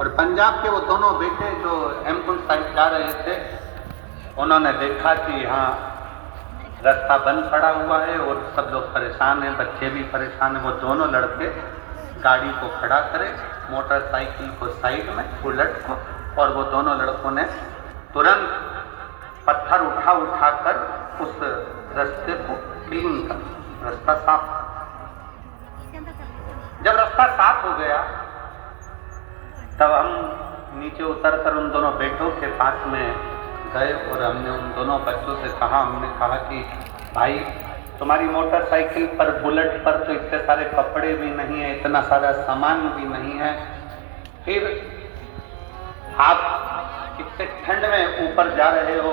और पंजाब के वो दोनों बेटे जो हेमकुंड साहिब जा रहे थे, उन्होंने देखा कि यहाँ रास्ता बंद पड़ा हुआ है और सब लोग परेशान हैं, बच्चे भी परेशान हैं। वो दोनों लड़के गाड़ी को खड़ा करे, मोटरसाइकिल को साइड में, बुलेट को, और वो दोनों लड़कों ने तुरंत पत्थर उठा कर उस रास्ते को क्लीन कर, रास्ता साफ। जब रास्ता साफ हो गया तब हम नीचे उतरकर उन दोनों बेटों के पास में गए और हमने उन दोनों बच्चों से कहा, हमने कहा कि भाई तुम्हारी मोटरसाइकिल पर, बुलेट पर तो इतने सारे कपड़े भी नहीं है, इतना सारा सामान भी नहीं है, फिर आप इतने ठंड में ऊपर जा रहे हो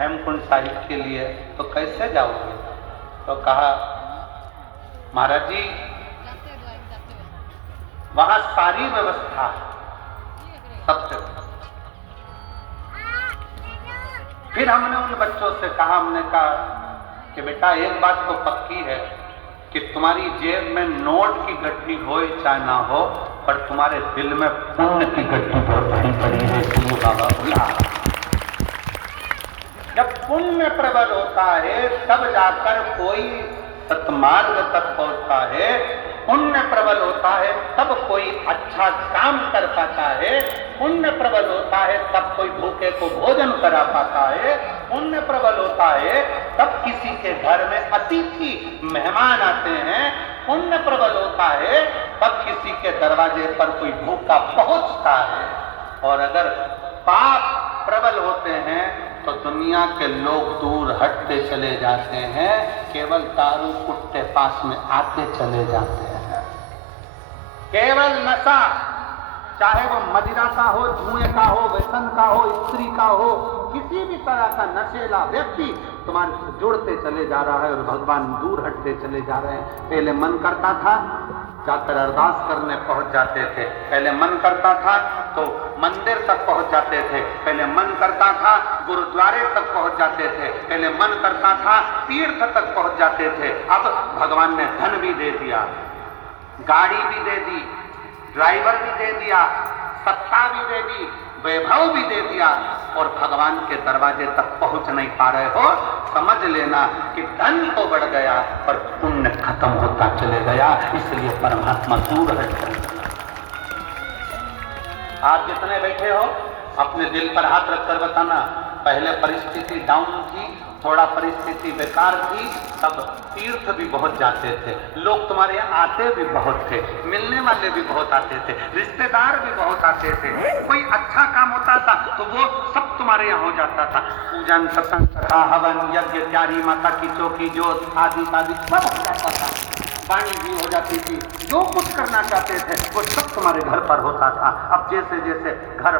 हेमकुंड साहिब के लिए, तो कैसे जाओगे? तो कहा महाराज जी वहां सारी व्यवस्था सबसे। फिर हमने उन बच्चों से कहा, हमने कहा कि बेटा एक बात तो पक्की है कि तुम्हारी जेब में नोट की गड्डी हो चाहे ना हो, पर तुम्हारे दिल में पुण्य की गड्डी बहुत बड़ी पड़ी है। इसलिए बाबा बोला जब पुण्य प्रबल होता है तब जाकर कोई सत्मार्ग तक पहुंचता है, पुण्य प्रबल होता है तब कोई अच्छा काम कर पाता है, पुण्य प्रबल होता है तब कोई भूखे को भोजन करा पाता है, पुण्य प्रबल होता है तब किसी के घर में अतिथि मेहमान आते हैं, पुण्य प्रबल होता है तब किसी के दरवाजे पर कोई भूखा पहुंचता है। और अगर पाप प्रबल होते हैं तो दुनिया के लोग दूर हटते चले जाते हैं, केवल दारू कुत्ते पास में आते चले जाते हैं। केवल नशा, चाहे वो मदिरा का हो, जुए का हो, व्यसन का हो, स्त्री का हो, किसी भी तरह का नशेला व्यक्ति तुम्हारे से जुड़ते चले जा रहा है और भगवान दूर हटते चले जा रहे हैं। पहले मन करता था जाकर अरदास करने पहुंच जाते थे, पहले मन करता था तो मंदिर तक पहुंच जाते थे, पहले मन करता था गुरुद्वारे तक पहुंच जाते थे, पहले मन करता था तीर्थ तक पहुंच जाते थे। अब भगवान ने धन भी दे दिया, गाड़ी भी दे दी, ड्राइवर भी दे दिया, सत्ता भी दे दी, वैभव भी दे दिया, और भगवान के दरवाजे तक पहुंच नहीं पा रहे हो। समझ लेना कि धन तो बढ़ गया पर पुण्य खत्म होता चले गया, इसलिए परमात्मा दूर हट गया। आप जितने बैठे हो अपने दिल पर हाथ रखकर बताना, पहले परिस्थिति डाउन थी, थोड़ा परिस्थिति बेकार थी, तब तीर्थ भी बहुत जाते थे, लोग तुम्हारे यहाँ आते भी बहुत थे, मिलने वाले भी बहुत आते थे, रिश्तेदार भी बहुत आते थे, कोई अच्छा काम होता था तो वो सब तुम्हारे यहाँ हो जाता था। पूजन, सत्संग, कथा, हवन, यज्ञ, त्यारी, माता की चौकी, जोत आदि आदि सब हो जाता था, वाणी भी हो जाती थी, जो कुछ करना चाहते थे वो सब तुम्हारे घर पर होता था। अब जैसे जैसे घर